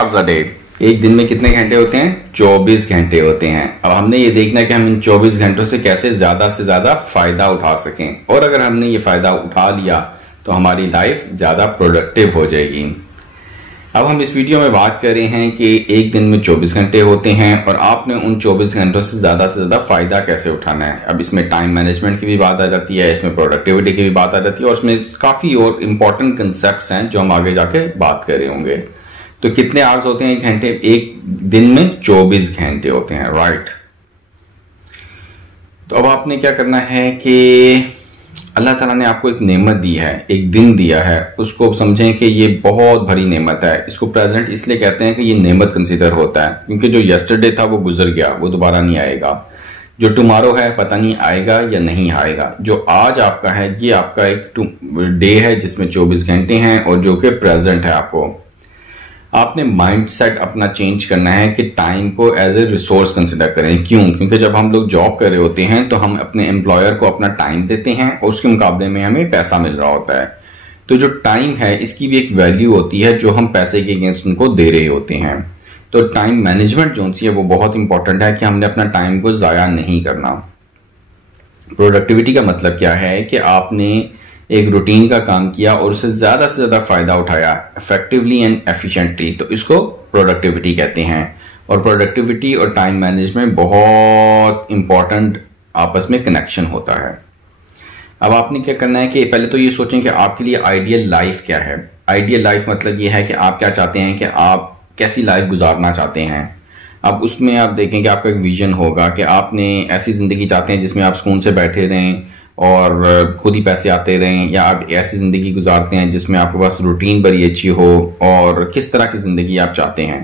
a day। एक दिन में कितने घंटे होते हैं? 24 घंटे होते हैं। अब हमने ये देखना है कि हम इन 24 घंटों से कैसे ज्यादा फायदा उठा सकें, और अगर हमने ये फायदा उठा लिया तो हमारी लाइफ ज्यादा प्रोडक्टिव हो जाएगी। अब हम इस वीडियो में बात कर रहे हैं कि एक दिन में 24 घंटे होते हैं और आपने उन 24 घंटों से ज्यादा फायदा कैसे उठाना है। अब इसमें टाइम मैनेजमेंट की भी बात आ जाती है, इसमें प्रोडक्टिविटी की भी बात आ जाती है, और इसमें काफी और इंपॉर्टेंट कंसेप्ट्स हैं जो हम आगे जाके बात कर रहे होंगे। तो कितने आवर्स होते हैं? एक घंटे, एक दिन में 24 घंटे होते हैं, राइट। तो अब आपने क्या करना है कि अल्लाह ताला ने आपको एक नेमत दी है, एक दिन दिया है, उसको समझें कि ये बहुत बड़ी नेमत है। इसको प्रेजेंट इसलिए कहते हैं कि ये नेमत कंसीडर होता है क्योंकि जो यस्टरडे था वो गुजर गया, वो दोबारा नहीं आएगा। जो टुमारो है पता नहीं आएगा या नहीं आएगा। जो आज आपका है ये आपका एक डे है जिसमें 24 घंटे हैं और जो कि प्रेजेंट है। आपने माइंडसेट अपना चेंज करना है कि टाइम को एज ए रिसोर्स कंसिडर करें। क्यों? क्योंकि जब हम लोग जॉब कर रहे होते हैं तो हम अपने एम्प्लॉयर को अपना टाइम देते हैं और उसके मुकाबले में हमें पैसा मिल रहा होता है। तो जो टाइम है इसकी भी एक वैल्यू होती है जो हम पैसे के अगेंस्ट उनको दे रहे होते हैं। तो टाइम मैनेजमेंट जो है वो बहुत इंपॉर्टेंट है कि हमने अपना टाइम को जाया नहीं करना। प्रोडक्टिविटी का मतलब क्या है कि आपने एक रूटीन का काम किया और उससे ज्यादा फायदा उठाया इफेक्टिवली एंड एफिशिएंटली, तो इसको प्रोडक्टिविटी कहते हैं। और प्रोडक्टिविटी और टाइम मैनेजमेंट बहुत इंपॉर्टेंट आपस में कनेक्शन होता है। अब आपने क्या करना है कि पहले तो ये सोचें कि आपके लिए आइडियल लाइफ क्या है। आइडियल लाइफ मतलब ये है कि आप क्या चाहते हैं, कि आप कैसी लाइफ गुजारना चाहते हैं। अब उसमें आप देखें कि आपका एक विजन होगा कि आपने ऐसी जिंदगी चाहते हैं जिसमें आप सुकून से बैठे रहें और खुद ही पैसे आते रहें, या आप ऐसी जिंदगी गुजारते हैं जिसमें आपके पास रूटीन बड़ी अच्छी हो, और किस तरह की जिंदगी आप चाहते हैं।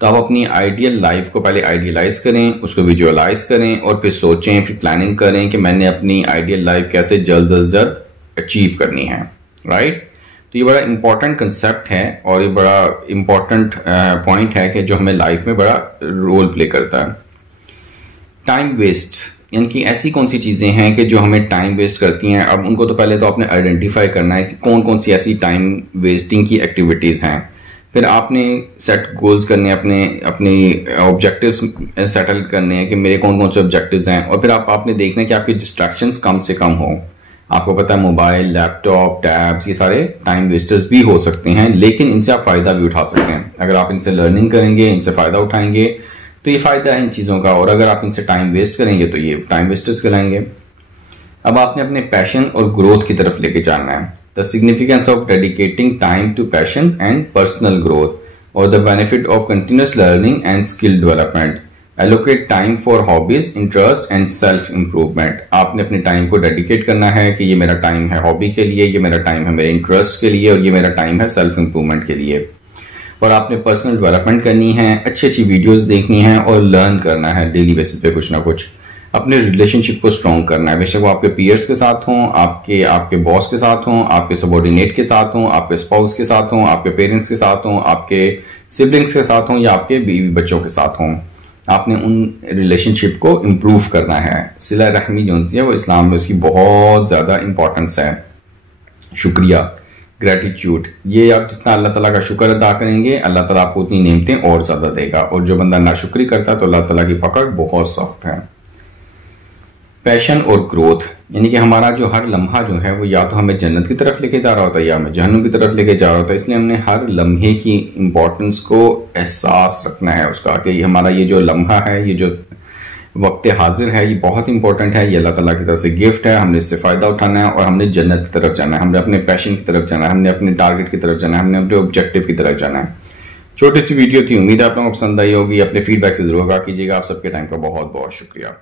तो आप अपनी आइडियल लाइफ को पहले आइडियलाइज करें, उसको विजुअलाइज करें और फिर सोचें, फिर प्लानिंग करें कि मैंने अपनी आइडियल लाइफ कैसे जल्द से जल्द अचीव करनी है, राइट। तो ये बड़ा इंपॉर्टेंट कंसेप्ट है और ये बड़ा इंपॉर्टेंट पॉइंट है कि जो हमें लाइफ में बड़ा रोल प्ले करता है। टाइम वेस्ट यानी कि ऐसी कौन सी चीजें हैं कि जो हमें टाइम वेस्ट करती हैं। अब उनको तो पहले तो आपने आइडेंटिफाई करना है कि कौन कौन सी ऐसी टाइम वेस्टिंग की एक्टिविटीज हैं। फिर आपने सेट गोल्स करने, अपने ऑब्जेक्टिव्स सेटल करने हैं कि मेरे कौन कौन से ऑब्जेक्टिव्स हैं। और फिर आपने देखना है कि आपकी डिस्ट्रैक्शंस कम से कम हो। आपको पता है मोबाइल, लैपटॉप, टैब्स, ये सारे टाइम वेस्टर्स भी हो सकते हैं, लेकिन इनसे आप फायदा भी उठा सकते हैं। अगर आप इनसे लर्निंग करेंगे, इनसे फायदा उठाएंगे तो ये फायदा है इन चीजों का, और अगर आप इनसे टाइम वेस्ट करेंगे तो ये टाइम वेस्टर्स कहलाएंगे। अब आपने अपने पैशन और ग्रोथ की तरफ लेके जाना है। The significance of dedicating time to passion and personal growth और the benefit of continuous learning and skill development. Allocate time for hobbies, interest and self improvement. आपने अपने टाइम को डेडिकेट करना है कि ये मेरा टाइम है हॉबी के लिए, ये मेरा टाइम है मेरे इंटरेस्ट के लिए, और ये मेरा टाइम है सेल्फ इंप्रूवमेंट के लिए। और आपने पर्सनल डेवलपमेंट करनी है, अच्छी वीडियोस देखनी है और लर्न करना है डेली बेसिस पे कुछ ना कुछ। अपने रिलेशनशिप को स्ट्रॉन्ग करना है, बेशक वो आपके पीयर्स के साथ हों, आपके बॉस के साथ हों, आपके सबॉर्डिनेट के साथ हों, आपके स्पाउस के साथ हों, आपके पेरेंट्स के साथ हों, आपके सिबलिंग्स के साथ हों, या आपके बीवी बच्चों के साथ हों। आपने उन रिलेशनशिप को इम्प्रूव करना है। सिला रहमी जो है वो इस्लाम में उसकी बहुत ज्यादा इंपॉर्टेंस है। शुक्रिया, ग्रेटिट्यूड, ये आप जितना अल्लाह ताला का शुक्र अदा करेंगे अल्लाह ताला आपको उतनी नेमतें और ज्यादा देगा, और जो बंदा नाशुक्री करता है तो अल्लाह ताला की पकड़ बहुत सख्त है। पैशन और ग्रोथ यानी कि हमारा जो हर लम्हा जो है वो या तो हमें जन्नत की तरफ लेके जा रहा होता है या हमें जहन्नुम की तरफ लेके जा रहा होता है। इसलिए हमने हर लम्हे की इंपॉर्टेंस को एहसास रखना है उसका, कि हमारा ये जो लम्हा है, ये जो वक्त हाजिर है, ये बहुत इंपॉर्टेंट है। ये अल्लाह ताला की तरफ से गिफ्ट है, हमने इससे फायदा उठाना है और हमने जन्नत की तरफ जाना है, हमने अपने पैशन की तरफ जाना है, हमने अपने टारगेट की तरफ जाना है, हमने अपने ऑब्जेक्टिव की तरफ जाना है। छोटी सी वीडियो थी, उम्मीद है आप लोगों को पसंद आई होगी। अपने फीडबैक से जरूर आगाह कीजिएगा। आप सबके टाइम का बहुत बहुत शुक्रिया।